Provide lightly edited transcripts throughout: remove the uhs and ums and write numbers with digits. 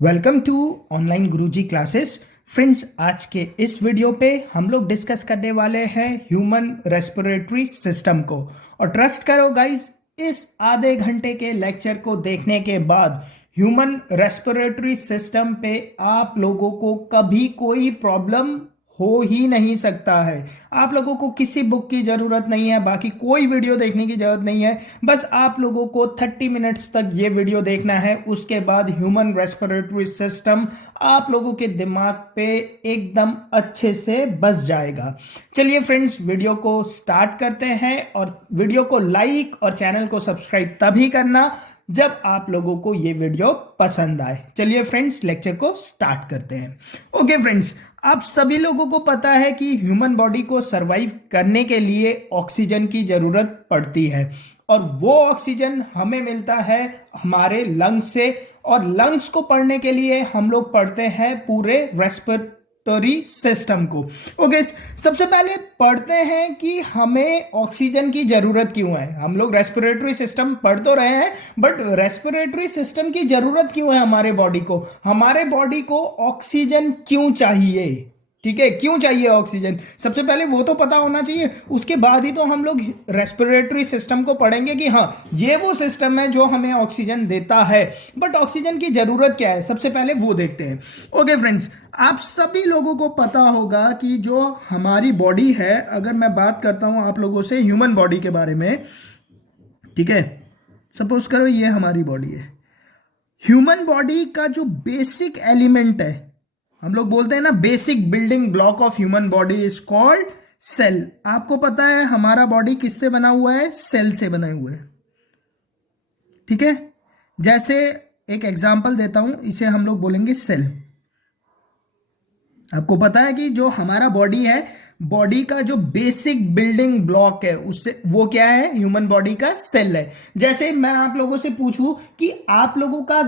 Welcome to online Guruji classes. Friends, आज के इस वीडियो पे हम लोग डिस्कस करने वाले हैं ह्यूमन रेस्पिरेटरी सिस्टम को। और ट्रस्ट करो गाइस, इस आधे घंटे के लेक्चर को देखने के बाद ह्यूमन रेस्पिरेटरी सिस्टम पे आप लोगों को कभी कोई प्रॉब्लम हो ही नहीं सकता है। आप लोगों को किसी बुक की जरूरत नहीं है, बाकी कोई वीडियो देखने की जरूरत नहीं है। बस आप लोगों को 30 मिनट्स तक ये वीडियो देखना है। उसके बाद ह्यूमन रेस्पिरेटरी सिस्टम आप लोगों के दिमाग पे एकदम अच्छे से बस जाएगा। चलिए फ्रेंड्स, वीडियो को स्टार्ट करते हैं। और वीडियो को लाइक और चैनल को सब्सक्राइब तभी करना जब आप लोगों को ये वीडियो पसंद आए। चलिए फ्रेंड्स, लेक्चर को स्टार्ट करते हैं। ओके फ्रेंड्स, आप सभी लोगों को पता है कि ह्यूमन बॉडी को सरवाइव करने के लिए ऑक्सीजन की जरूरत पड़ती है। और वो ऑक्सीजन हमें मिलता है हमारे लंग्स से। और लंग्स को पढ़ने के लिए हम लोग पढ़ते हैं पूरे रेस्पिरेटरी सिस्टम को। ओके, सबसे पहले पढ़ते हैं कि हमें ऑक्सीजन की जरूरत क्यों है। हम लोग रेस्पिरेटरी सिस्टम पढ़ तो रहे हैं, बट रेस्पिरेटरी सिस्टम की जरूरत क्यों है हमारे बॉडी को। हमारे बॉडी को ऑक्सीजन क्यों चाहिए, ठीक है, क्यों चाहिए ऑक्सीजन, सबसे पहले वो तो पता होना चाहिए। उसके बाद ही तो हम लोग रेस्पिरेटरी सिस्टम को पढ़ेंगे कि हाँ, ये वो सिस्टम है जो हमें ऑक्सीजन देता है। बट ऑक्सीजन की जरूरत क्या है, सबसे पहले वो देखते हैं। ओके फ्रेंड्स, आप सभी लोगों को पता होगा कि जो हमारी बॉडी है, अगर मैं बात करता हूं आप लोगों से ह्यूमन बॉडी के बारे में, ठीक है, सपोज करो ये हमारी बॉडी है। ह्यूमन बॉडी का जो बेसिक एलिमेंट है, हम लोग बोलते हैं ना, basic building block of human body is called cell. आपको पता है हमारा बॉडी किससे बना हुआ है, सेल से बना हुआ है, ठीक है। जैसे एक एग्जांपल देता हूं, इसे हम लोग बोलेंगे सेल। आपको पता है कि जो हमारा बॉडी है, बॉडी का जो बेसिक बिल्डिंग ब्लॉक है, उससे वो क्या है, ह्यूमन बॉडी का सेल है। जैसे मैं आप लोगों से पूछूं कि आप लोगों का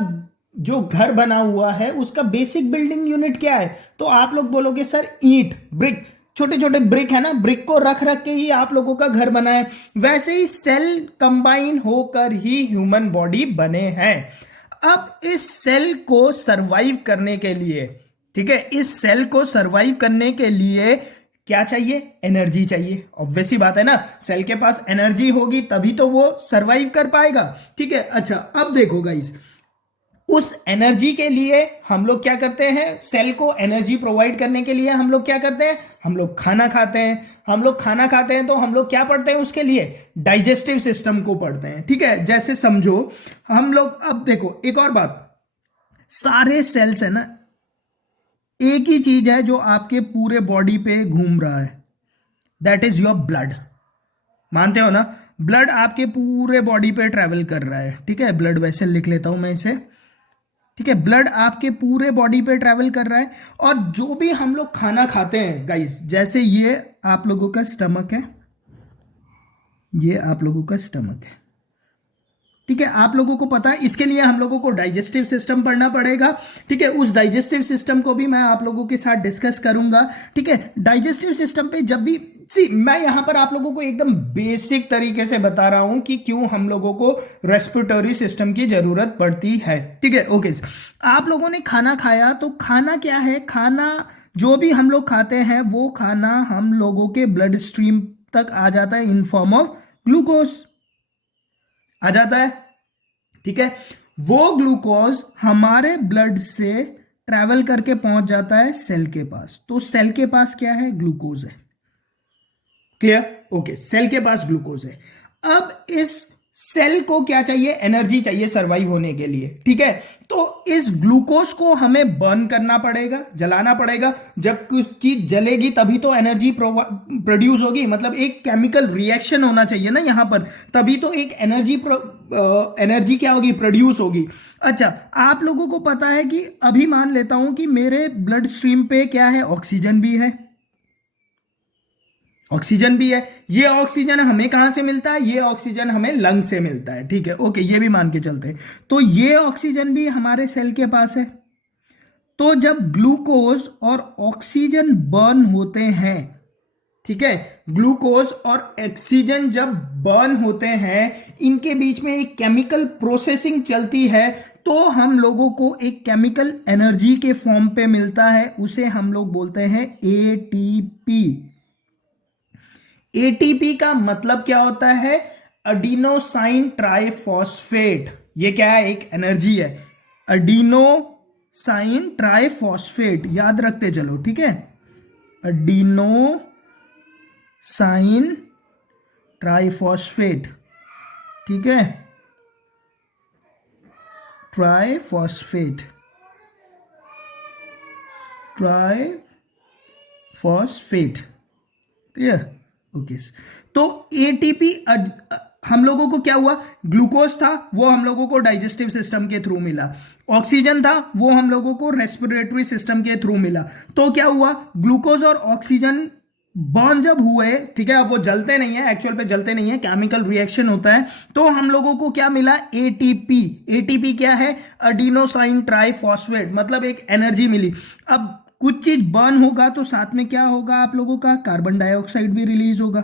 जो घर बना हुआ है उसका बेसिक बिल्डिंग यूनिट क्या है, तो आप लोग बोलोगे सर ईंट, ब्रिक, छोटे छोटे ब्रिक है ना, ब्रिक को रख रख के ही आप लोगों का घर बना है। वैसे ही सेल कंबाइन होकर ही ह्यूमन बॉडी बने हैं। अब इस सेल को सरवाइव करने के लिए, ठीक है, इस सेल को सरवाइव करने के लिए क्या चाहिए, एनर्जी चाहिए। ऑब्वियसली बात है ना, सेल के पास एनर्जी होगी तभी तो वो सरवाइव कर पाएगा, ठीक है। अच्छा, अब देखो गाइस, उस एनर्जी के लिए हम लोग क्या करते हैं, सेल को एनर्जी प्रोवाइड करने के लिए हम लोग क्या करते हैं, हम लोग खाना खाते हैं। हम लोग खाना खाते हैं तो हम लोग क्या पढ़ते हैं, उसके लिए डाइजेस्टिव सिस्टम को पढ़ते हैं, ठीक है। जैसे समझो हम लोग, अब देखो एक और बात, सारे सेल्स है ना, एक ही चीज है जो आपके पूरे बॉडी पे घूम रहा है, दैट इज योर ब्लड। मानते हो ना, ब्लड आपके पूरे बॉडी पे ट्रेवल कर रहा है, ठीक है। ब्लड वेसल लिख लेता हूं मैं इसे, ठीक है। ब्लड आपके पूरे बॉडी पे ट्रेवल कर रहा है। और जो भी हम लोग खाना खाते हैं गाइस, जैसे ये आप लोगों का स्टमक है, ये आप लोगों का स्टमक है, ठीक है। आप लोगों को पता है, इसके लिए हम लोगों को डाइजेस्टिव सिस्टम पढ़ना पड़ेगा, ठीक है। उस डाइजेस्टिव सिस्टम को भी मैं आप लोगों के साथ डिस्कस करूंगा, ठीक है। डाइजेस्टिव सिस्टम पे जब भी मैं यहां पर आप लोगों को एकदम बेसिक तरीके से बता रहा हूं कि क्यों हम लोगों को रेस्पिरेटरी सिस्टम की जरूरत पड़ती है, ठीक है। ओके, आप लोगों ने खाना खाया, तो खाना क्या है, खाना जो भी हम लोग खाते हैं वो खाना हम लोगों के ब्लड स्ट्रीम तक आ जाता है इन फॉर्म ऑफ ग्लूकोज, आ जाता है, ठीक है। वो ग्लूकोज हमारे ब्लड से ट्रैवल करके पहुंच जाता है सेल के पास। तो सेल के पास क्या है, ग्लूकोज है, क्लियर। ओके, सेल के पास ग्लूकोज है। अब इस सेल को क्या चाहिए, एनर्जी चाहिए सरवाइव होने के लिए, ठीक है। तो इस ग्लूकोज को हमें बर्न करना पड़ेगा, जलाना पड़ेगा। जब कुछ चीज जलेगी तभी तो एनर्जी प्रोड्यूस होगी, मतलब एक केमिकल रिएक्शन होना चाहिए ना यहां पर, तभी तो एक एनर्जी क्या होगी, प्रोड्यूस होगी। अच्छा, आप लोगों को पता है कि अभी मान लेता हूं कि मेरे ब्लड स्ट्रीम पे क्या है, ऑक्सीजन भी है, ऑक्सीजन भी है। ये ऑक्सीजन हमें कहां से मिलता है, ये ऑक्सीजन हमें लंग से मिलता है, ठीक है। ओके, ये भी मान के चलते हैं। तो ये ऑक्सीजन भी हमारे सेल के पास है। तो जब ग्लूकोज और ऑक्सीजन बर्न होते हैं, ठीक है, ग्लूकोज और ऑक्सीजन जब बर्न होते हैं, इनके बीच में एक केमिकल प्रोसेसिंग चलती है, तो हम लोगों को एक केमिकल एनर्जी के फॉर्म पे मिलता है, उसे हम लोग बोलते हैं एटीपी। एटीपी का मतलब क्या होता है? अडीनोसाइन ट्राइफॉस्फेट। ये क्या है? एक एनर्जी है, अडीनोसाइन ट्राइफॉस्फेट, याद रखते चलो, ठीक है? अडीनोसाइन ट्राइफॉस्फेट, ठीक है? ट्राइफॉस्फेट, ट्राइफॉस्फेट, ठीक है? ओके। तो एटीपी हम लोगों को क्या हुआ? ग्लूकोज था वो हम लोगों को डाइजेस्टिव सिस्टम के थ्रू मिला, ऑक्सीजन था वो हम लोगों को रेस्पिरेटरी सिस्टम के थ्रू मिला। तो क्या हुआ? ग्लूकोज और ऑक्सीजन बर्न जब हुए, ठीक है, अब वो जलते नहीं है, एक्चुअल पे जलते नहीं है, केमिकल रिएक्शन होता है, तो हम लोगों को क्या मिला? एटीपी। एटीपी क्या है? अडीनोसाइन ट्राइफॉस्फेट, मतलब एक एनर्जी मिली। अब कुछ चीज बर्न होगा तो साथ में क्या होगा आप लोगों का? कार्बन डाइऑक्साइड भी रिलीज होगा,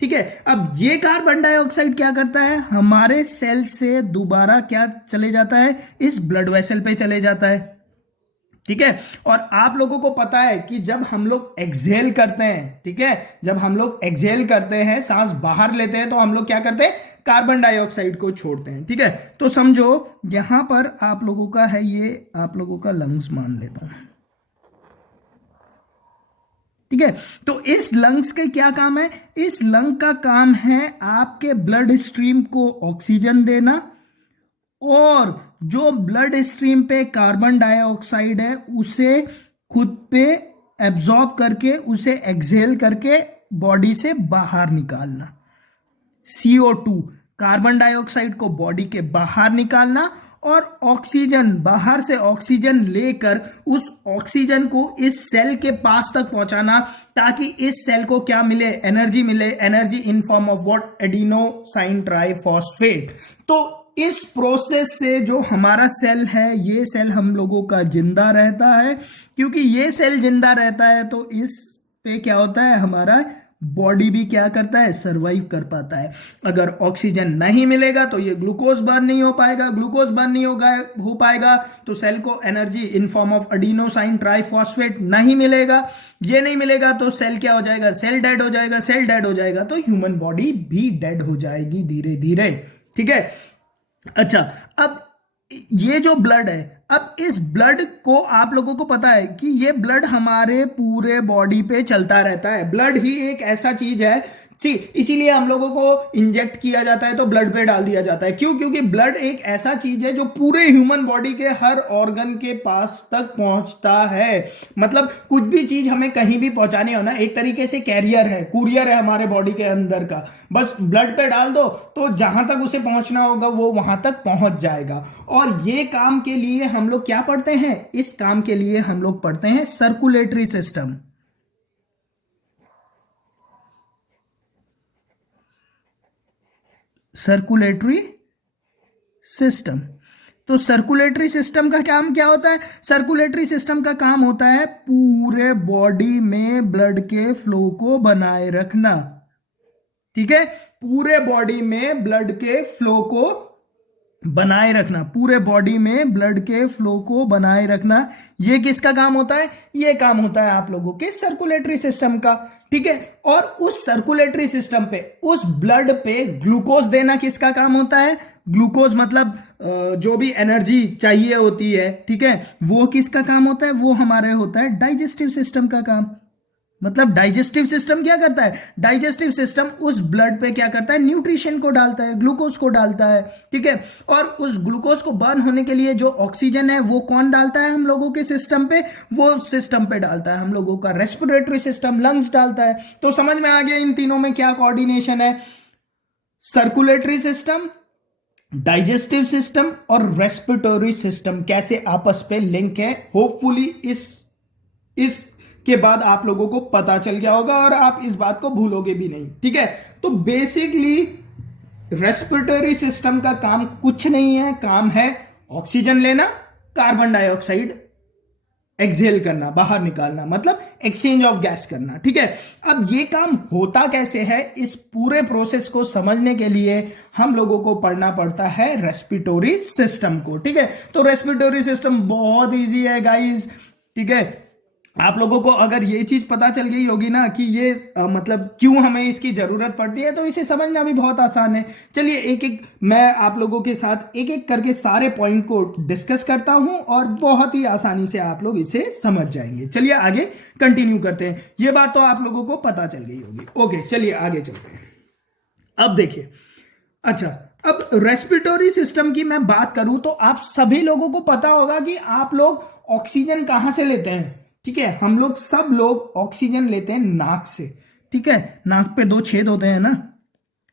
ठीक है? अब ये कार्बन डाइऑक्साइड क्या करता है? हमारे सेल से दोबारा क्या चले जाता है? इस ब्लड वेसल पे चले जाता है, ठीक है? और आप लोगों को पता है कि जब हम लोग एक्सहेल करते हैं, ठीक है, जब हम लोग एक्सहेल करते हैं, सांस बाहर लेते हैं, तो हम लोग क्या करते हैं? कार्बन डाइऑक्साइड को छोड़ते हैं, ठीक है? तो समझो यहां पर आप लोगों का है, ये आप लोगों का लंग्स मान लेता हूं, ठीक है? तो इस लंग्स के क्या काम है? इस लंग का काम है आपके ब्लड स्ट्रीम को ऑक्सीजन देना, और जो ब्लड स्ट्रीम पे कार्बन डाइऑक्साइड है उसे खुद पे एब्जॉर्ब करके, उसे एक्सहेल करके बॉडी से बाहर निकालना। CO2, कार्बन डाइऑक्साइड को बॉडी के बाहर निकालना, और ऑक्सीजन, बाहर से ऑक्सीजन लेकर उस ऑक्सीजन को इस सेल के पास तक पहुंचाना, ताकि इस सेल को क्या मिले? एनर्जी मिले। Energy in form of what? Adenosine triphosphate. तो इस प्रोसेस से जो हमारा सेल है, ये सेल हम लोगों का जिंदा रहता है। क्योंकि ये सेल जिंदा रहता है तो इस पे क्या होता है? हमारा बॉडी भी क्या करता है? सरवाइव कर पाता है। अगर ऑक्सीजन नहीं मिलेगा तो ये ग्लूकोज बर्न नहीं हो पाएगा, ग्लूकोज बर्न नहीं हो पाएगा तो सेल को energy in form of adenosine triphosphate नहीं मिलेगा। ये नहीं मिलेगा तो सेल क्या हो जाएगा? सेल डेड हो जाएगा। सेल डेड हो जाएगा तो ह्यूमन बॉडी भी डेड हो जाएगी धीरे धीरे, ठीक है? अच्छा, अब ये जो ब्लड है, अब इस ब्लड को आप लोगों को पता है कि ये ब्लड हमारे पूरे बॉडी पे चलता रहता है। ब्लड ही एक ऐसा चीज है, इसीलिए हम लोगों को इंजेक्ट किया जाता है तो ब्लड पे डाल दिया जाता है। क्यों? क्योंकि ब्लड एक ऐसा चीज है जो पूरे ह्यूमन बॉडी के हर ऑर्गन के पास तक पहुंचता है। मतलब कुछ भी चीज हमें कहीं भी पहुंचानी हो ना, एक तरीके से कैरियर है, कुरियर है हमारे बॉडी के अंदर का। बस ब्लड पे डाल दो तो जहां तक उसे पहुंचना होगा वो वहां तक पहुंच जाएगा। और ये काम के लिए हम लोग क्या पढ़ते हैं? इस काम के लिए हम लोग पढ़ते हैं सर्कुलेटरी सिस्टम। Circulatory system. तो सर्कुलेटरी सिस्टम का काम क्या होता है? सर्कुलेटरी सिस्टम का काम होता है पूरे बॉडी में ब्लड के फ्लो को बनाए रखना, ठीक है? पूरे बॉडी में ब्लड के फ्लो को बनाए रखना, पूरे बॉडी में ब्लड के फ्लो को बनाए रखना, ये किसका काम होता है? ये काम होता है आप लोगों के सर्कुलेटरी सिस्टम का, ठीक है? और उस सर्कुलेटरी सिस्टम पे, उस ब्लड पे ग्लूकोज देना किसका काम होता है? ग्लूकोज मतलब जो भी एनर्जी चाहिए होती है, ठीक है, वो किसका काम होता है? वो हमारे होता है डाइजेस्टिव सिस्टम का काम। मतलब डाइजेस्टिव सिस्टम क्या करता है? डाइजेस्टिव सिस्टम उस ब्लड पे क्या करता है? न्यूट्रिशन को डालता है, ग्लूकोज को डालता है, ठीक है? और उस ग्लूकोज को बर्न होने के लिए जो ऑक्सीजन है वो कौन डालता है हम लोगों के सिस्टम पे? वो सिस्टम पे डालता है हम लोगों का रेस्पिरेटरी सिस्टम, लंग्स डालता है। तो समझ में आ गया इन तीनों में क्या कोऑर्डिनेशन है? सर्कुलेटरी सिस्टम, डाइजेस्टिव सिस्टम और रेस्पिरेटरी सिस्टम कैसे आपस पे लिंक है। होपफुली इस के बाद आप लोगों को पता चल गया होगा और आप इस बात को भूलोगे भी नहीं, ठीक है? तो बेसिकली रेस्पिरेटरी सिस्टम का काम कुछ नहीं है, काम है ऑक्सीजन लेना, कार्बन डाइऑक्साइड एक्सहेल करना, बाहर निकालना, मतलब एक्सचेंज ऑफ गैस करना। ठीक है, अब ये काम होता कैसे है, इस पूरे प्रोसेस को समझने के लिए हम लोगों को पढ़ना पड़ता है रेस्पिरेटरी सिस्टम को। ठीक है, तो रेस्पिरेटरी सिस्टम बहुत इजी है गाइस। ठीक है, आप लोगों को अगर ये चीज पता चल गई होगी ना कि ये मतलब क्यों हमें इसकी जरूरत पड़ती है, तो इसे समझना भी बहुत आसान है। चलिए एक एक मैं आप लोगों के साथ एक एक करके सारे पॉइंट को डिस्कस करता हूं और बहुत ही आसानी से आप लोग इसे समझ जाएंगे। चलिए आगे कंटिन्यू करते हैं। ये बात तो आप लोगों को पता चल गई होगी। ओके, चलिए आगे चलते हैं। अब देखिए, अच्छा, अब रेस्पिरेटरी सिस्टम की मैं बात करूं तो आप सभी लोगों को पता होगा कि आप लोग ऑक्सीजन कहां से लेते हैं। ठीक है, हम लोग सब लोग ऑक्सीजन लेते हैं नाक से। ठीक है, नाक पे 2 छेद होते हैं ना।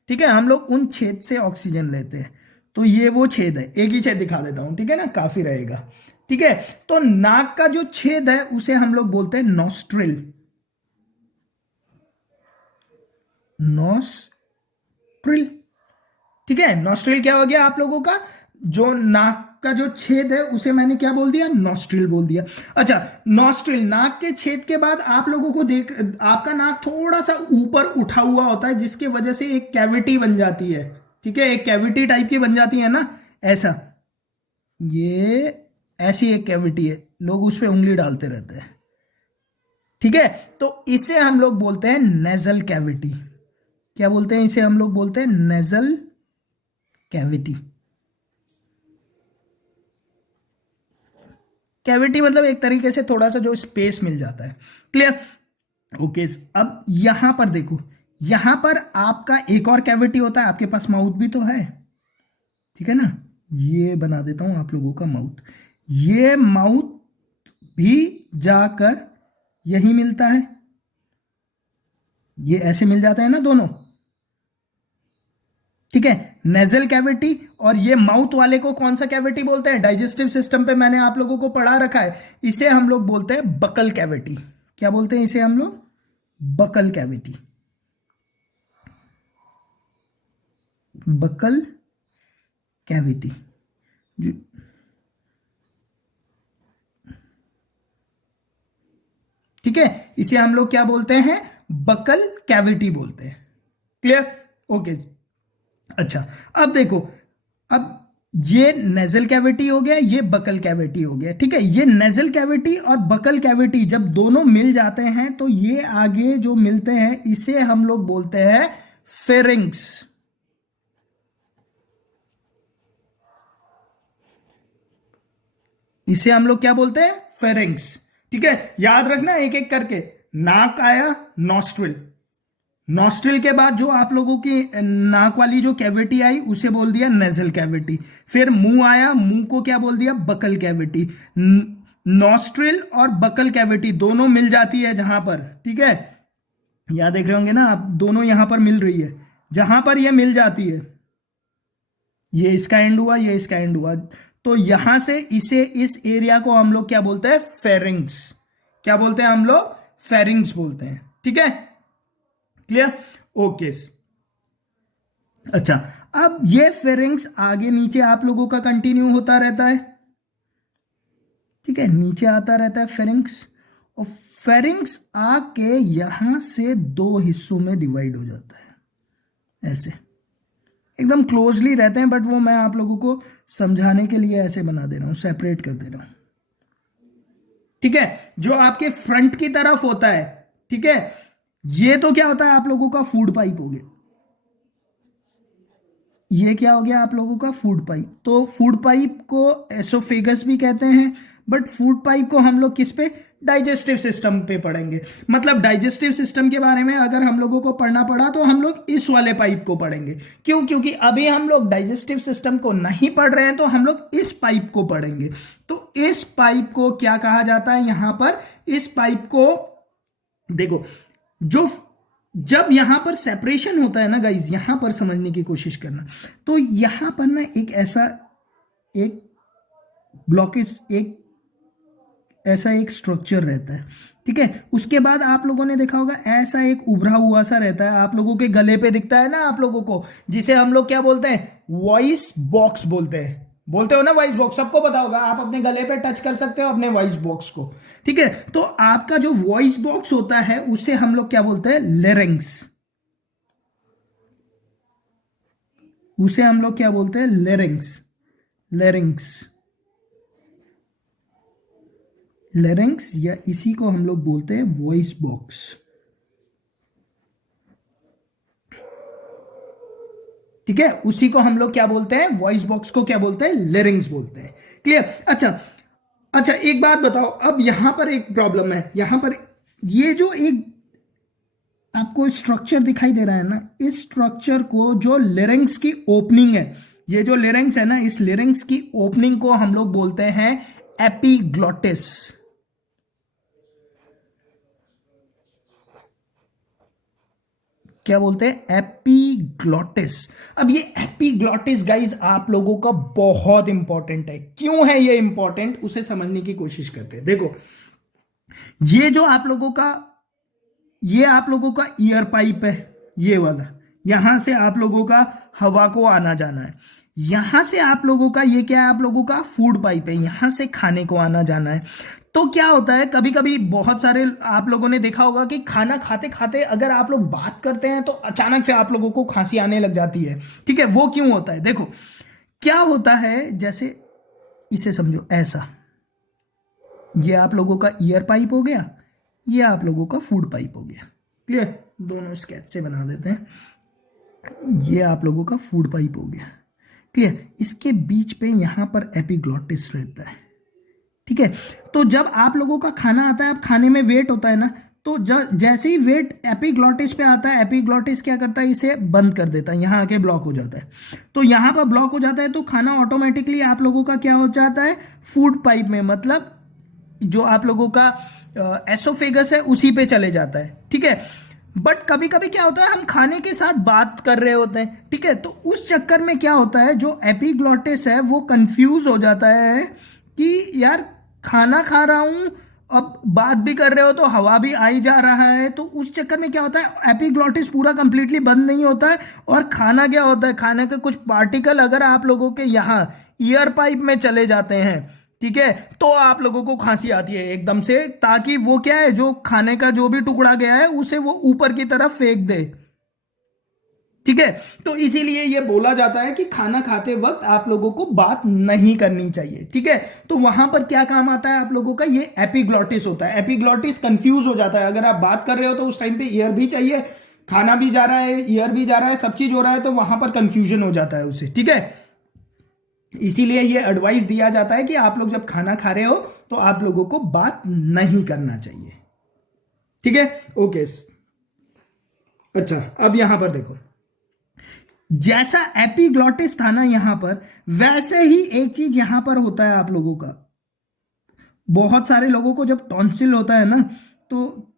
ठीक है, हम लोग उन छेद से ऑक्सीजन लेते हैं। तो ये वो छेद है, एक ही छेद दिखा देता हूं, ठीक है ना, काफी रहेगा। ठीक है, तो नाक का जो छेद है उसे हम लोग बोलते हैं नॉस्ट्रिल। नॉस्ट्रिल, ठीक है, नॉस्ट्रिल क्या हो गया आप लोगों का, जो नाक का जो छेद है उसे मैंने क्या बोल दिया, नॉस्ट्रिल बोल दिया। अच्छा, नॉस्ट्रिल, नाक के छेद के बाद आप लोगों को देख, आपका नाक थोड़ा सा ऊपर उठा हुआ होता है जिसके वजह से एक कैविटी बन जाती है। ठीक है, एक कैविटी टाइप की बन जाती है ना, ऐसा, ये ऐसी एक कैविटी है, लोग उस पर उंगली डालते रहते हैं। ठीक है, तो इसे हम लोग बोलते हैं नेजल कैविटी। क्या बोलते हैं इसे, हम लोग बोलते हैं नेजल कैविटी। कैविटी मतलब एक तरीके से थोड़ा सा जो स्पेस मिल जाता है। Clear, okay. अब यहां पर देखो, यहां पर आपका एक और कैविटी होता है, आपके पास माउथ भी तो है। ठीक है ना, ये बना देता हूं आप लोगों का माउथ। ये माउथ भी जाकर यही मिलता है, ये ऐसे मिल जाता है ना दोनों। ठीक है, नेजल कैविटी, और ये माउथ वाले को कौन सा कैविटी बोलते हैं, डाइजेस्टिव सिस्टम पे मैंने आप लोगों को पढ़ा रखा है, इसे हम लोग बोलते हैं बकल कैविटी। क्या बोलते हैं इसे हम लोग, बकल कैविटी। बकल कैविटी, ठीक है, इसे हम लोग क्या बोलते हैं, बकल कैविटी बोलते हैं। Clear, okay. अच्छा, अब देखो, अब ये नेजल कैविटी हो गया, ये बकल कैविटी हो गया। ठीक है, ये नेजल कैविटी और बकल कैविटी जब दोनों मिल जाते हैं तो ये आगे जो मिलते हैं इसे हम लोग बोलते हैं फेरिंग्स। इसे हम लोग क्या बोलते हैं, फेरिंग्स। ठीक है, याद रखना एक एक करके। नाक आया, नॉस्ट्रिल, नॉस्ट्रिल के बाद जो आप लोगों की नाक वाली जो कैविटी आई उसे बोल दिया नेजल कैविटी। फिर मुंह आया, मुंह को क्या बोल दिया, बकल कैविटी। नॉस्ट्रिल और बकल कैविटी दोनों मिल जाती है जहां पर, ठीक है, यहां देख रहे होंगे ना आप, दोनों यहां पर मिल रही है, जहां पर ये मिल जाती है, ये इसका एंड हुआ, ये इसका एंड हुआ, तो यहां से इसे, इस एरिया को हम लोग क्या बोलते हैं, फेरिंग्स। क्या बोलते हैं हम लोग, फेरिंग्स बोलते हैं। ठीक है, क्लियर, ओके। अच्छा, अब ये फेरिंग्स आगे नीचे आप लोगों का कंटिन्यू होता रहता है। ठीक है, नीचे आता रहता है फेरिंग्स, और फेरिंग्स आके यहां से 2 हिस्सों में डिवाइड हो जाता है, ऐसे एकदम क्लोजली रहते हैं, बट वो मैं आप लोगों को समझाने के लिए ऐसे बना दे रहा हूं, सेपरेट कर दे रहा हूं। ठीक है, जो आपके फ्रंट की तरफ होता है, ठीक है, ये तो क्या होता है आप लोगों का, फूड पाइप हो गया। ये क्या हो गया आप लोगों का, फूड पाइप। तो फूड पाइप को एसोफेगस भी कहते हैं, बट फूड पाइप को हम लोग किस पे, डाइजेस्टिव सिस्टम पे पढ़ेंगे। मतलब डाइजेस्टिव सिस्टम के बारे में अगर हम लोगों को पढ़ना पड़ा तो हम लोग इस वाले पाइप को पढ़ेंगे। क्यों, क्योंकि अभी हम लोग डाइजेस्टिव सिस्टम को नहीं पढ़ रहे हैं, तो हम लोग इस पाइप को पढ़ेंगे। तो इस पाइप को क्या कहा जाता है, यहां पर इस पाइप को देखो, जो जब यहां पर सेपरेशन होता है ना गाइज, यहां पर समझने की कोशिश करना, तो यहां पर ना एक ऐसा एक ब्लॉकेज, एक ऐसा एक स्ट्रक्चर रहता है। ठीक है, उसके बाद आप लोगों ने देखा होगा ऐसा एक उभरा हुआ सा रहता है, आप लोगों के गले पे दिखता है ना आप लोगों को, जिसे हम लोग क्या बोलते हैं, वॉइस बॉक्स बोलते हैं। बोलते हो ना वॉइस बॉक्स, सबको पता होगा, आप अपने गले पे टच कर सकते हो अपने वॉइस बॉक्स को, ठीक है। तो आपका जो वॉइस बॉक्स होता है उसे हम लोग क्या बोलते हैं, लेरिंग्स। उसे हम लोग क्या बोलते हैं, लेरिंग्स। लेरिंग्स, लेरिंग्स, या इसी को हम लोग बोलते हैं वॉइस बॉक्स, ठीक है। उसी को हम लोग क्या बोलते हैं, वॉइस बॉक्स को क्या बोलते हैं, लेरिंग्स बोलते हैं। क्लियर। अच्छा, अच्छा एक बात बताओ, अब यहां पर एक प्रॉब्लम है, यहां पर ये जो एक आपको स्ट्रक्चर दिखाई दे रहा है ना, इस स्ट्रक्चर को, जो लेरिंग्स की ओपनिंग है, ये जो लेरिंग्स है ना, इस लेरिंग्स की ओपनिंग को हम लोग बोलते हैं एपिग्लॉटिस। क्या बोलते हैं, एपिग्लॉटिस। अब ये एपिग्लॉटिस गाइस आप लोगों का बहुत इंपॉर्टेंट है। क्यों है ये इंपॉर्टेंट, उसे समझने की कोशिश करते हैं। देखो, ये जो आप लोगों का, ये आप लोगों का ईयर पाइप है, ये वाला, यहां से आप लोगों का हवा को आना जाना है। यहां से आप लोगों का ये क्या है, आप लोगों का फूड पाइप है, यहां से खाने को आना जाना है। तो क्या होता है, कभी कभी बहुत सारे आप लोगों ने देखा होगा कि खाना खाते खाते अगर आप लोग बात करते हैं तो अचानक से आप लोगों को खांसी आने लग जाती है, ठीक है। वो क्यों होता है, देखो क्या होता है, जैसे इसे समझो ऐसा, ये आप लोगों का ईयर पाइप हो गया, ये आप लोगों का फूड पाइप हो गया। क्लियर, दोनों स्केच से बना देते हैं। ये आप लोगों का फूड पाइप हो गया, क्लियर। इसके बीच पे यहां पर एपिग्लॉटिस रहता है, ठीक है। तो जब आप लोगों का खाना आता है, आप खाने में वेट होता है ना, तो जैसे ही वेट एपिग्लॉटिस पे आता है, एपिग्लॉटिस क्या करता है, इसे बंद कर देता है, यहां आके ब्लॉक हो जाता है। तो यहां पर ब्लॉक हो जाता है तो खाना ऑटोमेटिकली आप लोगों का क्या हो जाता है, फूड पाइप में, मतलब जो आप लोगों का एसोफेगस है उसी पे चले जाता है, ठीक है। बट कभी कभी क्या होता है, हम खाने के साथ बात कर रहे होते हैं, ठीक है, तो उस चक्कर में क्या होता है, जो एपिग्लॉटिस है वो कंफ्यूज हो जाता है कि यार खाना खा रहा हूं, अब बात भी कर रहे हो तो हवा भी आई जा रहा है, तो उस चक्कर में क्या होता है, एपिग्लॉटिस पूरा कंप्लीटली बंद नहीं होता है। और खाना क्या होता है, खाने के कुछ पार्टिकल अगर आप लोगों के यहाँ ईयर पाइप में चले जाते हैं, ठीक है, तो आप लोगों को खांसी आती है एकदम से, ताकि वो क्या है, जो खाने का जो भी टुकड़ा गया है उसे वो ऊपर की तरफ फेंक दे, ठीक है। तो इसीलिए ये बोला जाता है कि खाना खाते वक्त आप लोगों को बात नहीं करनी चाहिए, ठीक है। तो वहां पर क्या काम आता है आप लोगों का, ये एपिग्लॉटिस होता है। एपिग्लॉटिस कंफ्यूज हो जाता है, अगर आप बात कर रहे हो तो उस टाइम पे ईयर भी चाहिए, खाना भी जा रहा है, ईयर भी जा रहा है, सब चीज हो रहा है, तो वहां पर कंफ्यूजन हो जाता है उसे, ठीक है। इसीलिए ये एडवाइस दिया जाता है कि आप लोग जब खाना खा रहे हो तो आप लोगों को बात नहीं करना चाहिए, ठीक है। ओके, अच्छा अब यहां पर देखो, जैसा एपिग्लॉटिस था ना यहां पर, वैसे ही एक चीज यहां पर होता है आप लोगों का। बहुत सारे लोगों को जब टॉन्सिल होता है ना, तो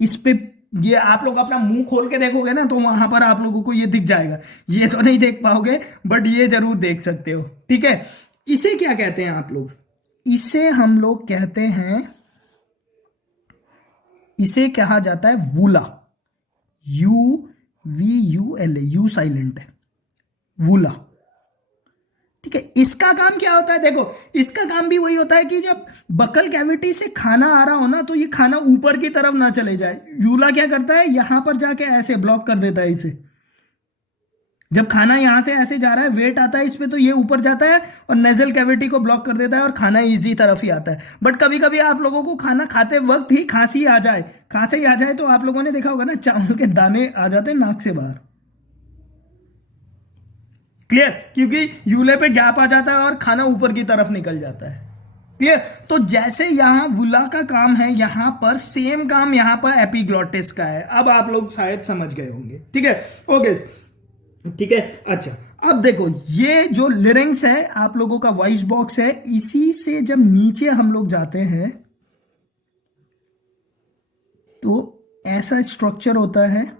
इस पे, ये आप लोग अपना मुंह खोल के देखोगे ना तो वहां पर आप लोगों को ये दिख जाएगा। ये तो नहीं देख पाओगे बट ये जरूर देख सकते हो, ठीक है। इसे क्या कहते हैं आप लोग, इसे हम लोग कहते हैं, इसे कहा जाता है वूला। UVULA, यू साइलेंट है, वूला, ठीक है। इसका काम क्या होता है, देखो इसका काम भी वही होता है कि जब बकल कैविटी से खाना आ रहा हो ना, तो ये खाना ऊपर की तरफ ना चले जाए। यूला क्या करता है, यहां पर जाके ऐसे ब्लॉक कर देता है इसे। जब खाना यहां से ऐसे जा रहा है, वेट आता है इस पे, तो ये ऊपर जाता है और नेजल कैविटी को ब्लॉक कर देता है और खाना इजी तरफ ही आता है। बट कभी कभी आप लोगों को खाना खाते वक्त ही खांसी आ जाए, खांसी आ जाए तो आप लोगों ने देखा होगा ना, चावल के दाने आ जाते हैं नाक से बाहर। क्लियर, क्योंकि यूले पे गैप आ जाता है और खाना ऊपर की तरफ निकल जाता है। क्लियर। तो जैसे यहां वुला का काम है, यहां पर सेम काम यहां पर एपिग्लॉटिस का है। अब आप लोग शायद समझ गए होंगे, ठीक है। ओके, ठीक है। अच्छा अब देखो, ये जो लिरिंग्स है आप लोगों का वॉइस बॉक्स है, इसी से जब नीचे हम लोग जाते हैं तो ऐसा स्ट्रक्चर होता है,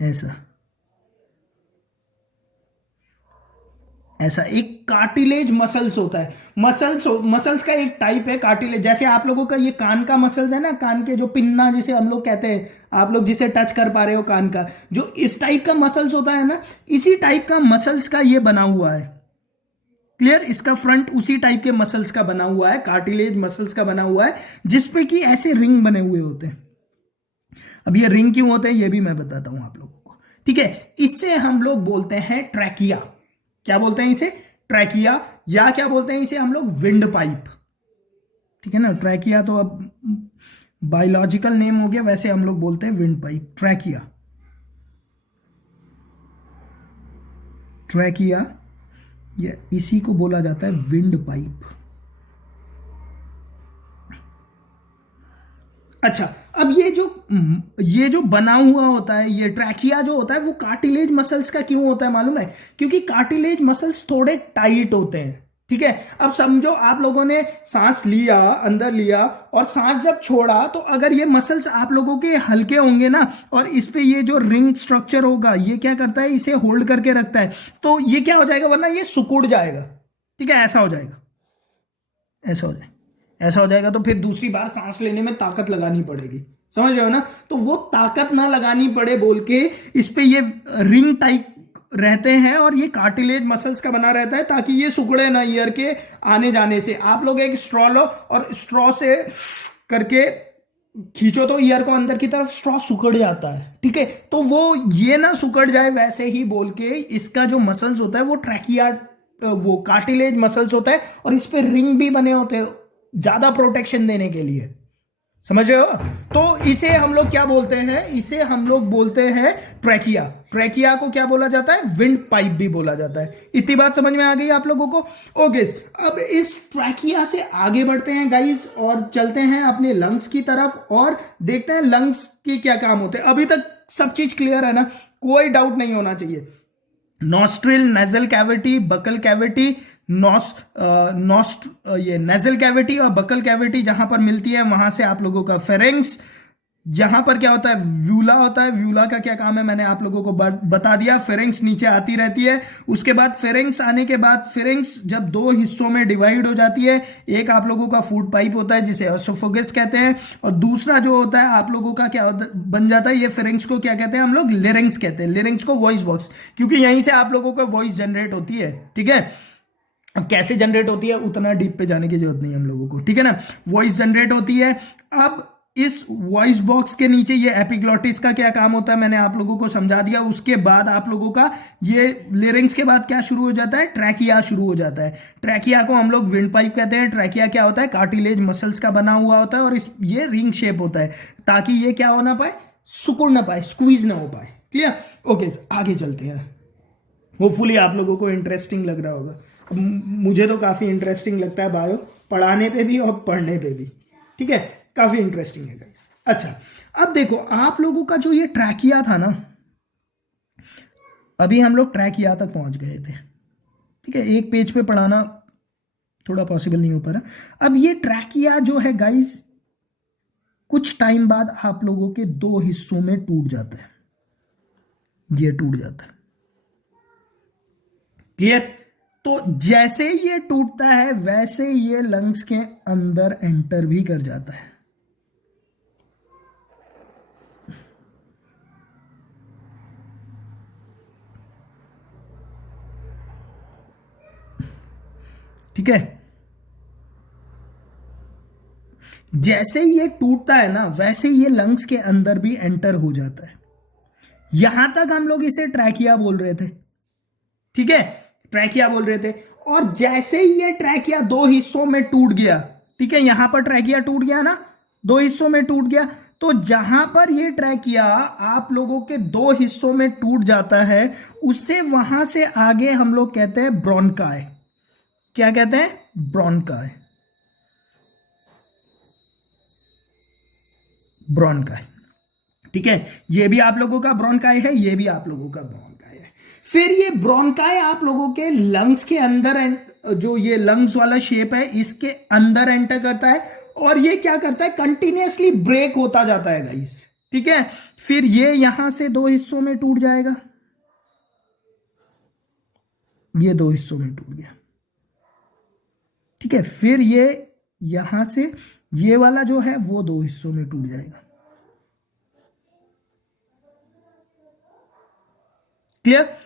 ऐसा ऐसा एक कार्टिलेज मसल्स होता है। मसल्स का एक टाइप है कार्टिलेज। जैसे आप लोगों का ये कान का मसल्स है ना, कान के जो पिन्ना जिसे हम लोग कहते हैं, आप लोग जिसे टच कर पा रहे हो कान का, जो इस टाइप का मसल्स होता है ना, इसी टाइप का मसल्स का ये बना हुआ है, क्लियर? इसका फ्रंट उसी टाइप के मसल्स का बना हुआ है, कार्टिलेज मसल्स का बना हुआ है, जिसपे कि ऐसे रिंग बने हुए होते हैं। अब ये रिंग क्यों होते हैं ये भी मैं बताता हूं आप लोगों को, ठीक है? इससे हम लोग बोलते हैं ट्रैकिया। क्या बोलते हैं इसे? ट्रैकिया। या क्या बोलते हैं इसे हम लोग? विंड पाइप, ठीक है ना? ट्रैकिया तो अब बायोलॉजिकल नेम हो गया, वैसे हम लोग बोलते हैं विंड पाइप, ट्रैकिया। ट्रैकिया, ये इसी को बोला जाता है विंड पाइप। अच्छा, अब ये जो बना हुआ होता है, ये ट्रैकिया जो होता है, वो कार्टिलेज मसल्स का क्यों होता है मालूम है? क्योंकि कार्टिलेज मसल्स थोड़े टाइट होते हैं, ठीक है? अब समझो आप लोगों ने सांस लिया, अंदर लिया, और सांस जब छोड़ा, तो अगर ये मसल्स आप लोगों के हल्के होंगे ना, और इस पे ये जो रिंग स्ट्रक्चर होगा, ये क्या करता है? इसे होल्ड करके रखता है, तो ये क्या हो जाएगा? वरना ये सिकुड़ जाएगा, ठीक है? ऐसा हो जाएगा, ऐसा हो जाएगा, ऐसा हो जाएगा, तो फिर दूसरी बार सांस लेने में ताकत लगानी पड़ेगी, समझ रहे हो ना? तो वो ताकत ना लगानी पड़े बोल के इस पे ये रिंग टाइप रहते हैं, और ये कार्टिलेज मसल्स का बना रहता है, ताकि ये सिकुड़े ना ईयर के आने जाने से। आप लोग एक स्ट्रॉ लो, और स्ट्रॉ से करके खींचो तो ईयर को अंदर की तरफ स्ट्रॉ सुकड़ जाता है, ठीक है? तो वो ये ना सुकड़ जाए वैसे ही बोल के इसका जो मसल्स होता है वो ट्रैकिया, वो कार्टिलेज मसल्स होता है, और इस पे रिंग भी बने होते हैं ज्यादा प्रोटेक्शन देने के लिए, समझ रहे हो? तो इसे हम लोग क्या बोलते हैं? इसे हम लोग बोलते हैं ट्रैकिया। ट्रैकिया को क्या बोला जाता है? विंड पाइप भी बोला जाता है। इतनी बात समझ में आ गई आप लोगों को? ओके, अब इस ट्रैकिया से आगे बढ़ते हैं गाइस, और चलते हैं अपने लंग्स की तरफ, और देखते हैं लंग्स के क्या काम होते हैं। अभी तक सब चीज क्लियर है ना? कोई डाउट नहीं होना चाहिए। Nostril, nasal cavity, buccal cavity, ये नेजल कैविटी और बकल कैविटी जहां पर मिलती है, वहां से आप लोगों का फेरेंक्स। यहां पर क्या होता है? व्यूला होता है। व्यूला का क्या काम है मैंने आप लोगों को बता दिया। फेरेंक्स नीचे आती रहती है। उसके बाद फेरेंक्स आने के बाद, फेरेंक्स जब दो हिस्सों में डिवाइड हो जाती है, एक आप लोगों का फूड पाइप होता है जिसे एसोफेगस कहते हैं, और दूसरा जो होता है आप लोगों का क्या बन जाता है? ये फेरेंक्स को क्या कहते हैं हम लोग? लिरिंक्स कहते हैं। लिरिंक्स को वॉइस बॉक्स, क्योंकि यहीं से आप लोगों का वॉइस जनरेट होती है, ठीक है? अब कैसे जनरेट होती है उतना डीप पे जाने की जरूरत नहीं है हम लोगों को, ठीक है ना? वॉइस जनरेट होती है। अब इस वॉइस बॉक्स के नीचे ये एपिग्लॉटिस का क्या काम होता है मैंने आप लोगों को समझा दिया। उसके बाद आप लोगों का ये लिरिंग्स के बाद क्या शुरू हो जाता है? ट्रैकिया शुरू हो जाता है। ट्रैकिया को हम लोग विंड पाइप कहते हैं। ट्रैकिया क्या होता है? कार्टिलेज मसल्स का बना हुआ होता है, और ये रिंग शेप होता है, ताकि ये क्या हो ना पाए? सिकुड़ ना पाए, स्क्वीज ना हो पाए। क्लियर? ओके, आगे चलते हैं। होपफुली आप लोगों को इंटरेस्टिंग लग रहा होगा। मुझे तो काफ़ी इंटरेस्टिंग लगता है बायो, पढ़ाने पे भी और पढ़ने पे भी, ठीक है? काफ़ी इंटरेस्टिंग है गाइस। अच्छा, अब देखो आप लोगों का जो ये ट्रैकिया था ना, अभी हम लोग ट्रैकिया तक पहुंच गए थे, ठीक है? एक पेज पे पढ़ाना थोड़ा पॉसिबल नहीं हो पा रहा। अब ये ट्रैकिया जो है गाइस, कुछ टाइम बाद आप लोगों के दो हिस्सों में टूट जाता है। ये टूट जाता है, क्लियर? तो जैसे ये टूटता है वैसे ये लंग्स के अंदर एंटर भी कर जाता है। ठीक है? जैसे ये टूटता है ना, वैसे ये लंग्स के अंदर भी एंटर हो जाता है। यहां तक हम लोग इसे ट्रैकिया बोल रहे थे, ठीक है? ट्रैकिया बोल रहे थे। और जैसे ही ये ट्रैकिया दो हिस्सों में टूट गया, ठीक है? यहां पर ट्रैकिया टूट गया ना, दो हिस्सों में टूट गया, तो जहां पर ये ट्रैकिया आप लोगों के दो हिस्सों में टूट जाता है, उससे वहां से आगे हम लोग कहते हैं ब्रोंकाई। क्या कहते हैं? ब्रोंकाई। ब्रोंकाई, ठीक है? ये भी आप लोगों का ब्रोंकाई है, ये भी आप लोगों का ब्रोंकाई है। फिर ये ब्रोंकाई आप लोगों के लंग्स के अंदर, जो ये लंग्स वाला शेप है इसके अंदर एंटर करता है, और ये क्या करता है? कंटिन्यूअसली ब्रेक होता जाता है गाइस, ठीक है? फिर ये यहां से दो हिस्सों में टूट जाएगा, ये दो हिस्सों में टूट गया, ठीक है? फिर ये यहां से ये वाला जो है वो दो हिस्सों में टूट जाएगा। क्लियर?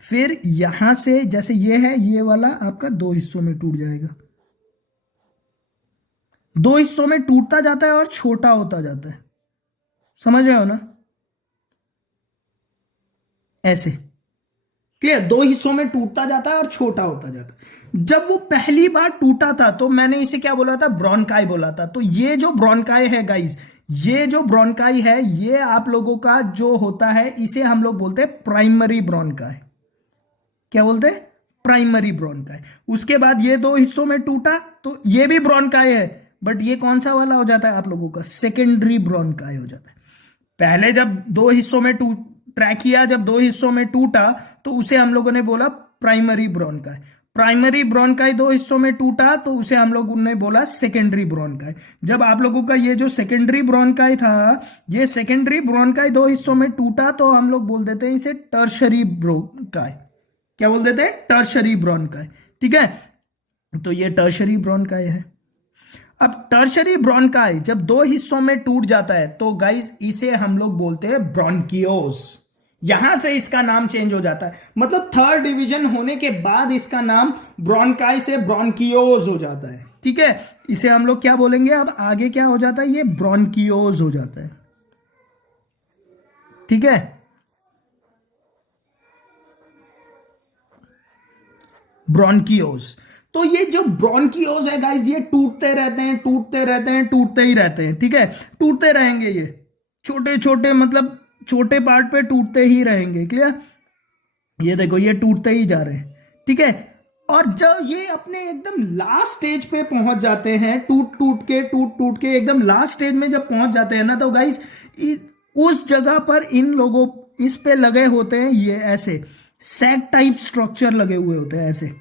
फिर यहां से जैसे ये है, ये वाला आपका दो हिस्सों में टूट जाएगा, दो हिस्सों में टूटता जाता है और छोटा होता जाता है, समझ रहे हो ना, ऐसे। क्लियर, दो हिस्सों में टूटता जाता है और छोटा होता जाता है। जब वो पहली बार टूटा था तो मैंने इसे क्या बोला था, ब्रोंकाई बोला था। तो ये जो ब्रोंकाई है गाइस, ये जो ब्रोंकाई है, ये आप लोगों का जो होता है, इसे हम लोग बोलते हैं प्राइमरी ब्रोंकाई। क्या बोलते हैं, प्राइमरी ब्रोंकाई। उसके बाद ये दो हिस्सों में टूटा तो ये भी ब्रोंकाई है, बट ये कौन सा वाला हो जाता है आप लोगों का, सेकेंडरी ब्रोंकाई हो जाता है। पहले जब दो हिस्सों में ट्रैकिया जब दो हिस्सों में टूटा तो उसे हम लोगों ने बोला प्राइमरी ब्रोंकाई। प्राइमरी ब्रोंकाई दो हिस्सों में टूटा तो उसे हम लोगों ने बोला सेकेंडरी ब्रोंकाई। जब आप लोगों का ये जो सेकेंडरी ब्रोंकाई था, ये सेकेंडरी ब्रोंकाई दो हिस्सों में टूटा तो हम लोग बोल देते हैं इसे टर्शरी ब्रोंकाई। क्या बोल देते हैं, टर्शरी ब्रोंकाई। ठीक है, तो ये टर्शरी ब्रोंकाई है। अब टर्शरी ब्रोंकाई जब दो हिस्सों में टूट जाता है तो गाइज इसे हम लोग बोलते हैं ब्रोंकियोस। यहां से इसका नाम चेंज हो जाता है, मतलब थर्ड डिवीजन होने के बाद इसका नाम ब्रोंकाई से ब्रोंकियोस हो जाता है। ठीक है, इसे हम लोग क्या बोलेंगे, अब आगे क्या हो जाता है, ये ब्रोंकियोस हो जाता है। ठीक है, ब्रोंकियोस। तो ये जो ब्रोंकियोस है गाइस, ये टूटते रहते हैं, टूटते रहते हैं, टूटते ही रहते हैं। ठीक है, टूटते रहेंगे, ये छोटे छोटे मतलब छोटे पार्ट पे टूटते ही रहेंगे। क्लियर, ये देखो ये टूटते ही जा रहे हैं। ठीक है, और जब ये अपने एकदम लास्ट स्टेज पे पहुंच जाते हैं, टूट टूट के एकदम लास्ट स्टेज में जब पहुंच जाते हैं ना, तो गाइस उस जगह पर इन लोगों इस पे लगे होते हैं ये ऐसे सैक टाइप स्ट्रक्चर लगे हुए होते हैं, ऐसे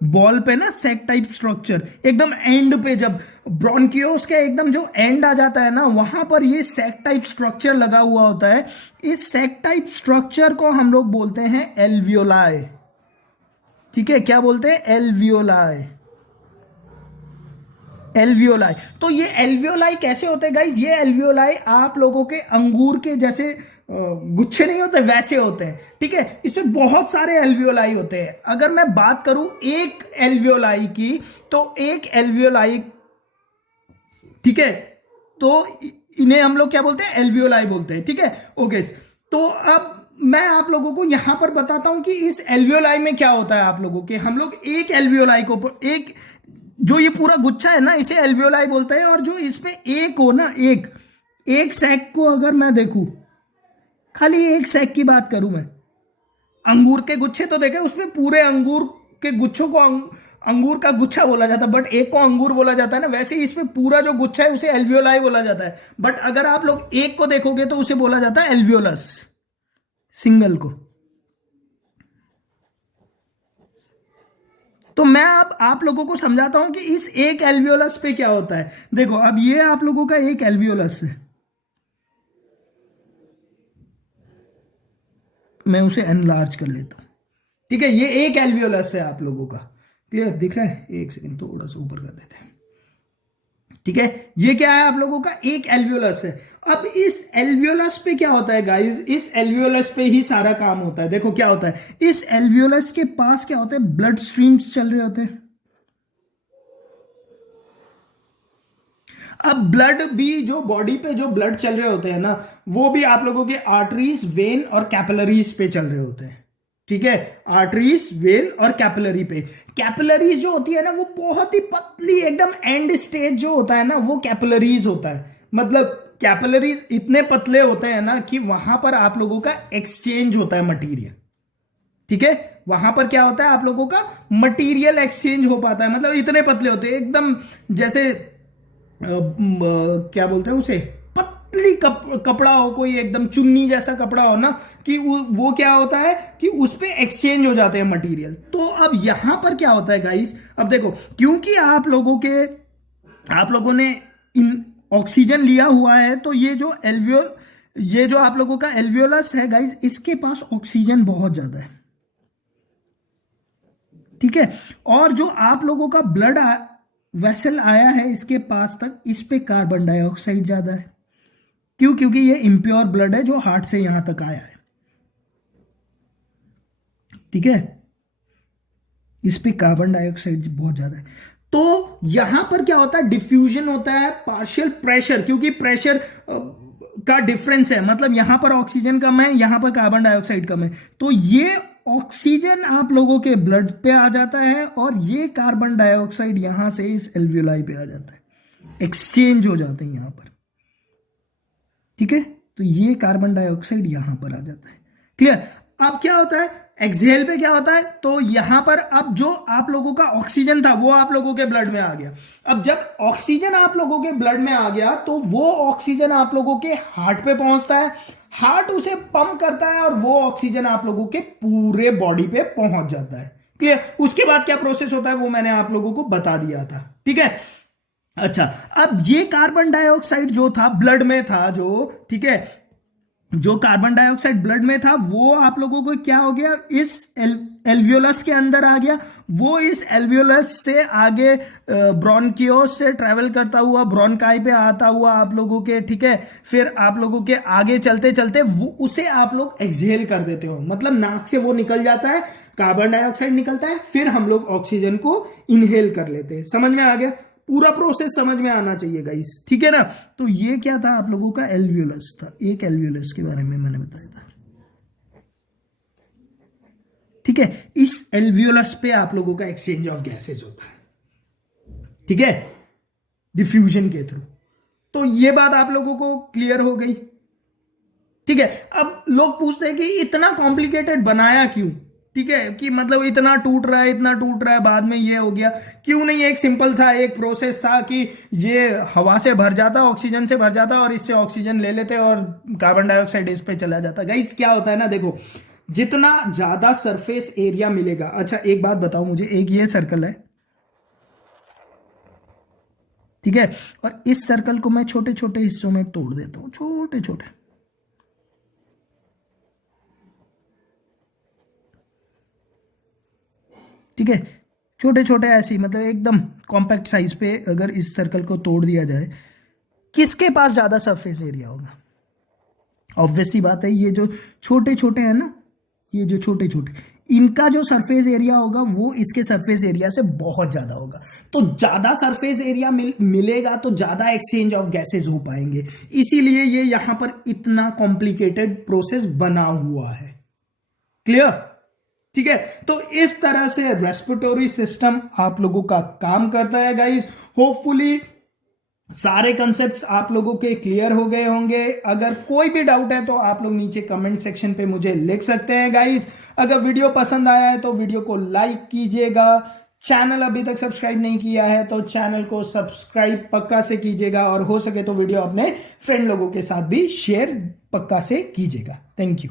बॉल पे ना सैक टाइप स्ट्रक्चर एकदम एंड पे, जब ब्रोंकियोस के एकदम जो एंड आ जाता है ना, वहां पर ये सैक टाइप स्ट्रक्चर लगा हुआ होता है। इस सैक टाइप स्ट्रक्चर को हम लोग बोलते हैं एल्वियोलाई। ठीक है, क्या बोलते हैं, एल्वियोलाई। एल्वियोलाई। तो ये एल्वियोलाई कैसे होते हैं गाइस, ये एल्वियोलाई आप लोगों के अंगूर के जैसे गुच्छे नहीं होते वैसे होते हैं। ठीक है, इसमें बहुत सारे एल्वियोलाई होते हैं। अगर मैं बात करूं एक एल्वियोलाई की, तो एक एल्वियोलाई, ठीक है, तो इन्हें हम लोग क्या बोलते हैं, एल्वियोलाई बोलते हैं। ठीक है, ओके। तो अब मैं आप लोगों को यहां पर बताता हूं कि इस एल्वियोलाई में क्या होता है। आप लोगों के हम लोग एक एल्वियोलाई को, एक जो ये पूरा गुच्छा है ना, इसे एल्वियोलाई बोलते हैं। और जो इसमें एक हो ना, एक एक सैक को अगर मैं देखूं, खाली एक सैक की बात करूं मैं, अंगूर के गुच्छे तो देखे, उसमें पूरे अंगूर के गुच्छों को अंगूर का गुच्छा बोला जाता है, बट एक को अंगूर बोला जाता है ना, वैसे ही इसमें पूरा जो गुच्छा है उसे एल्वियोलाई बोला जाता है। बट अगर आप लोग एक को देखोगे तो उसे बोला जाता है एल्वियोलस, सिंगल को। तो मैं अब आप लोगों को समझाता हूं कि इस एक एल्वियोलस पे क्या होता है। देखो, अब ये आप लोगों का एक एल्वियोलस है, मैं उसे एनलार्ज कर लेता हूं। ठीक है, ये एक एल्वियोलस है आप लोगों का। क्लियर दिख रहा है, एक सेकंड थोड़ा सा ऊपर कर देते हैं। ठीक है, ये क्या है आप लोगों का, एक एल्वियोलस है। अब इस एल्वियोलस पे क्या होता है गाइस, इस एल्वियोलस पे ही सारा काम होता है। देखो क्या होता है, इस एल्वियोलस के पास क्या होता है, ब्लड स्ट्रीम्स चल रहे होते हैं। अब ब्लड भी, जो बॉडी पे जो ब्लड चल रहे होते हैं ना, वो भी आप लोगों के आर्टरीज, वेन और कैपिलरीज पे चल रहे होते हैं। ठीक है, आर्टरीज, वेन और कैपिलरी पे। कैपिलरीज जो होती है ना, वो बहुत ही पतली एकदम एंड स्टेज जो होता है ना, वो कैपिलरीज होता है। मतलब कैपिलरीज इतने पतले होते हैं ना कि वहां पर आप लोगों का एक्सचेंज होता है मटीरियल। ठीक है, वहां पर क्या होता है, आप लोगों का मटीरियल एक्सचेंज हो पाता है। मतलब इतने पतले होते हैं एकदम, जैसे क्या बोलते हैं उसे, पतली कपड़ा हो, कोई एकदम चुन्नी जैसा कपड़ा हो ना, कि वो क्या होता है कि उस पे एक्सचेंज हो जाते हैं मटेरियल। तो अब यहां पर क्या होता है गाइस, अब देखो, क्योंकि आप लोगों ने इन ऑक्सीजन लिया हुआ है, तो ये जो आप लोगों का एल्वियोलस है गाइस, इसके पास ऑक्सीजन बहुत ज्यादा है। ठीक है, और जो आप लोगों का ब्लड वेसल आया है इसके पास तक, इस पे कार्बन डाइऑक्साइड ज्यादा है। क्यों, क्योंकि ये इम्प्योर ब्लड है जो हार्ट से यहां तक आया है। ठीक है, इस पे कार्बन डाइऑक्साइड बहुत ज्यादा है। तो यहां पर क्या होता है, डिफ्यूजन होता है, पार्शियल प्रेशर, क्योंकि प्रेशर का डिफरेंस है, मतलब यहां पर ऑक्सीजन कम है, यहां पर कार्बन डाइऑक्साइड कम है, तो ये ऑक्सीजन आप लोगों के ब्लड पे आ जाता है और ये कार्बन डाइऑक्साइड यहां से इस एल्वियोलाई पे आ जाता है, एक्सचेंज हो जाते हैं यहां पर। ठीक है, तो ये कार्बन डाइऑक्साइड यहां पर आ जाता है। क्लियर? अब क्या होता है, एक्सहेल पे क्या होता है, तो यहां पर अब जो आप लोगों का ऑक्सीजन था वो आप लोगों के ब्लड में आ गया। अब जब ऑक्सीजन आप लोगों के ब्लड में आ गया तो वो ऑक्सीजन आप लोगों के हार्ट पे पहुंचता है, हार्ट उसे पंप करता है और वो ऑक्सीजन आप लोगों के पूरे बॉडी पे पहुंच जाता है। क्लियर? उसके बाद क्या प्रोसेस होता है वो मैंने आप लोगों को बता दिया था। ठीक है, अच्छा, अब ये कार्बन डाइऑक्साइड जो था ब्लड में था, जो ठीक है, जो कार्बन डाइऑक्साइड ब्लड में था वो आप लोगों को क्या हो गया, इस एल्वियोलस के अंदर आ गया। वो इस एल्वियोलस से आगे ब्रोंकियोस से ट्रेवल करता हुआ ब्रोंकाई पे आता हुआ आप लोगों के, ठीक है, फिर आप लोगों के आगे चलते चलते वो उसे आप लोग एक्सहेल कर देते हो, मतलब नाक से वो निकल जाता है, कार्बन डाइऑक्साइड निकलता है, फिर हम लोग ऑक्सीजन को इनहेल कर लेते हैं। समझ में आ गया? पूरा प्रोसेस समझ में आना चाहिए गाइस, ठीक है ना? तो ये क्या था आप लोगों का, एल्वियोलस था, एक एल्वियोलस के बारे में मैंने बताया था। ठीक है, इस एल्वियोलस पे आप लोगों का एक्सचेंज ऑफ गैसेस होता है, ठीक है, डिफ्यूजन के थ्रू। तो ये बात आप लोगों को क्लियर हो गई? ठीक है, अब लोग पूछते हैं कि इतना कॉम्प्लिकेटेड बनाया क्यों? ठीक है, कि मतलब इतना टूट रहा है, इतना टूट रहा है, बाद में ये हो गया, क्यों नहीं एक सिंपल सा एक प्रोसेस था कि ये हवा से भर जाता, ऑक्सीजन से भर जाता और इससे ऑक्सीजन ले लेते और कार्बन डाइऑक्साइड इस पे चला जाता। गाइस क्या होता है ना, देखो, जितना ज्यादा सरफेस एरिया मिलेगा। अच्छा एक बात बताओ मुझे, एक ये सर्कल है, ठीक है, और इस सर्कल को मैं छोटे छोटे हिस्सों में तोड़ देता हूं, छोटे छोटे, ठीक है, छोटे छोटे ऐसे, मतलब एकदम कॉम्पैक्ट साइज पे अगर इस सर्कल को तोड़ दिया जाए, किसके पास ज्यादा सरफेस एरिया होगा? ऑब्वियस सी बात है, ये जो छोटे छोटे हैं ना, ये जो छोटे छोटे, इनका जो सरफेस एरिया होगा वो इसके सरफेस एरिया से बहुत ज्यादा होगा। तो ज्यादा सरफेस एरिया मिलेगा तो ज्यादा एक्सचेंज ऑफ गैसेस हो पाएंगे, इसीलिए ये यहां पर इतना कॉम्प्लिकेटेड प्रोसेस बना हुआ है। क्लियर? ठीक है, तो इस तरह से रेस्पिरेटरी सिस्टम आप लोगों का काम करता है गाइस। होपफुली सारे कंसेप्ट्स आप लोगों के क्लियर हो गए होंगे। अगर कोई भी डाउट है तो आप लोग नीचे कमेंट सेक्शन पे मुझे लिख सकते हैं गाइस। अगर वीडियो पसंद आया है तो वीडियो को लाइक कीजिएगा, चैनल अभी तक सब्सक्राइब नहीं किया है तो चैनल को सब्सक्राइब पक्का से कीजिएगा, और हो सके तो वीडियो अपने फ्रेंड लोगों के साथ भी शेयर पक्का से कीजिएगा। Thank you.